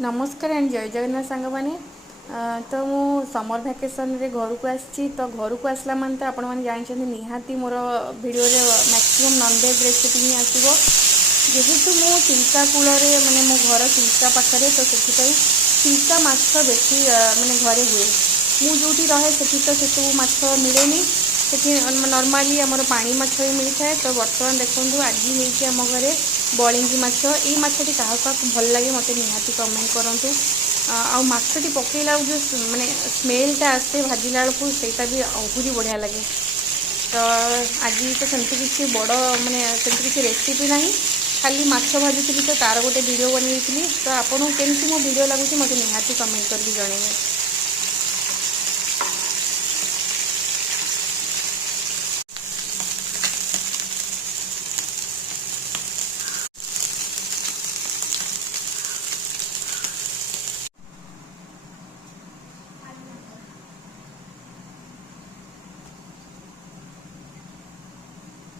नमस्कार एंड जय जगन्नाथ सांग मैंने तो मु समर भैकेसन रे घर को आसी तो घर को आसला मान तो आपण मैंने जानते निहाती मोर वीडियो मैक्सिमम नॉनवेज रेसिपी ही आसो जेहेतु मु चिल्का कूल माने मो घर चिल्का पाखे तो से चिल्का माछ बेसी माने घरे हुए मु जो रहे से तो से सब माछ मिलेनी से नॉर्मली आमर पानी माछ भी मिलता है। तो बर्तमान देखो आज होती आम घरे बलिंगी माछ ये माछटी क्या भल लगे मत निहाती कमेंट करूँ आ माछटी पकईला जो माने स्मेलटा आसे भाजिला बेलू से भी आहरी बढ़िया लगे। तो आज तो सेमती किसी बड़ माने सेमती किसी रेसिपी ना खाली माछ भाजुली तो तार गोटे वीडियो बनई तो आपको केमती मो वीडियो लगुच मत निहाती कमेंट करके जनइबे।